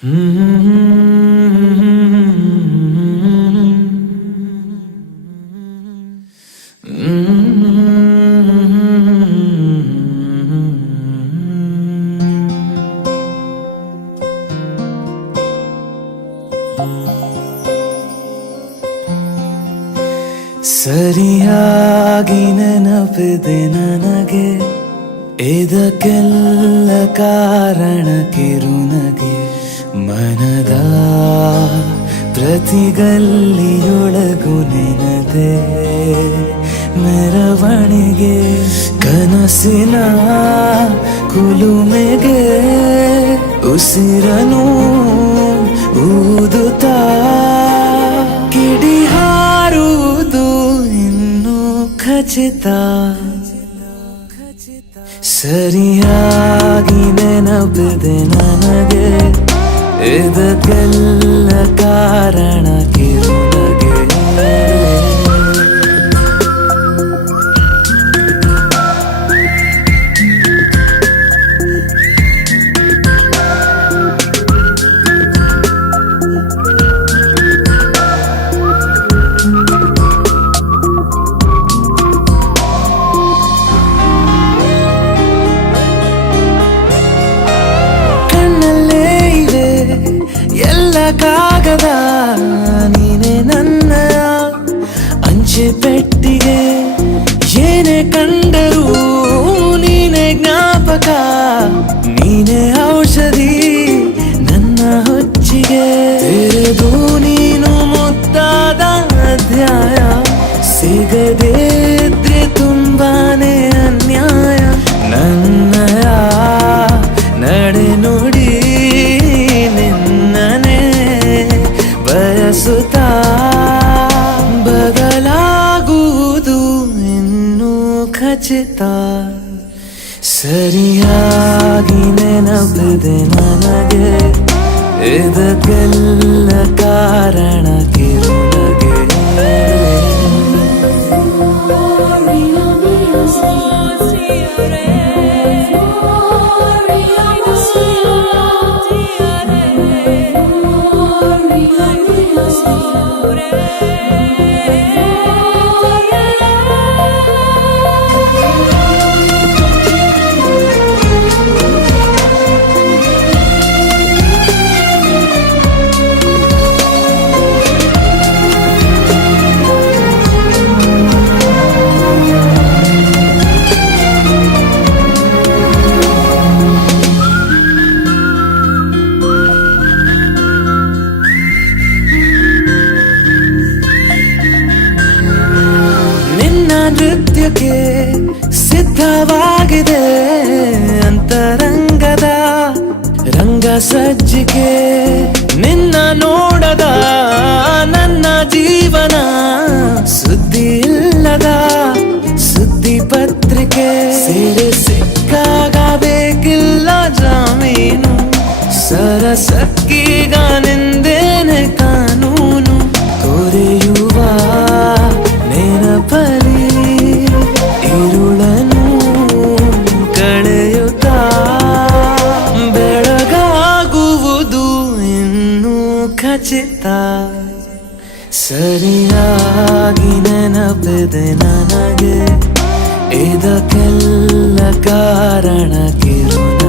ಸರಿಯಾಗಿ ನೆನಪಿದೆ ನನಗೆ, ಇದಕ್ಕೆಲ್ಲ ಕಾರಣ ಕಿರುನಗೆ. ಮನದ ಪ್ರತಿಗಲ್ಲಿಯೊಳಗು ನೆನದೆ ಮೆರವಣಿಗೆ. ಕನಸಿನ ಕುಲುಮೆಗೆ ಉಸಿರನು ಊದುತ್ತಾ ಕಿಡಿ ಹಾರುವುದು ಇನ್ನು ಖಚಿತ. ಸರಿಯಾಗಿ ನೆನಪಿದೆ ನನಗೆ, ಇದಕ್ಕೆಲ್ಲ ಕಾರಣ ಕಿರುನಗೆ. ಕಾಗದ ನೀನೆ ನನ್ನ ಅಂಚೆ ಪೆಟ್ಟಿಗೆ, ಏನೇ ಕಂಡರೂ ನೀನೆ ಜ್ಞಾಪಕ. ನೀನೆ ಔಷಧಿ ನನ್ನ ಹೊಚ್ಚಿಗೆ, ತೆರೆದು ನೀನು ಮುದ್ದಾದ ಅಧ್ಯಾಯ. ಸಿಗದೇ ಇದ್ರೆ ತುಂಬಾನೇ ಅನ್ಯಾಯ. ನನ್ನಯ ನಡೆ ನುಡಿ ಬಯಸುತ್ತಾ ಬದಲಾಗುವುದು ಇನ್ನೂ ಖಚಿತ. ಸರಿಯಾಗಿ ನೆನಪಿದೆ ನನಗೆ, ಇದಕ್ಕೆಲ್ಲ ಕಾರಣ ಕಿರುನಗೆ. ನೃತ್ಯಕ್ಕೆ ಸಿದ್ಧವಾಗಿದೆ ಅಂತರಂಗದ ರಂಗ ಸಜ್ಜಿಕೆ. ನಿನ್ನ ನೋಡದ ನನ್ನ ಜೀವನ ಸುದ್ದಿ ಇಲ್ಲದ ಸುದ್ದಿ ಪತ್ರಿಕೆ. ಸೇರೆ ಸಿಕ್ಕಾಗ ಬೇಕಿಲ್ಲ ಜಾಮೀನು, ಸರಸಕ್ಕೀಗ ನಿಂದೇನೆ ಕಾನೂನು. ತೊರೆಯುವ ನೆನಪಲಿ ಇರುಳನು ಕಳೆಯುತ್ತಾ ಬೆಳಗಾಗುವುದು ಇನ್ನೂ ಖಚಿತ. ಸರಿಯಾಗಿ ನೆನಪಿದೆ ನನಗೆ, ಇದಕ್ಕೆಲ್ಲ ಕಾರಣ ಕಿರುನಗೆ.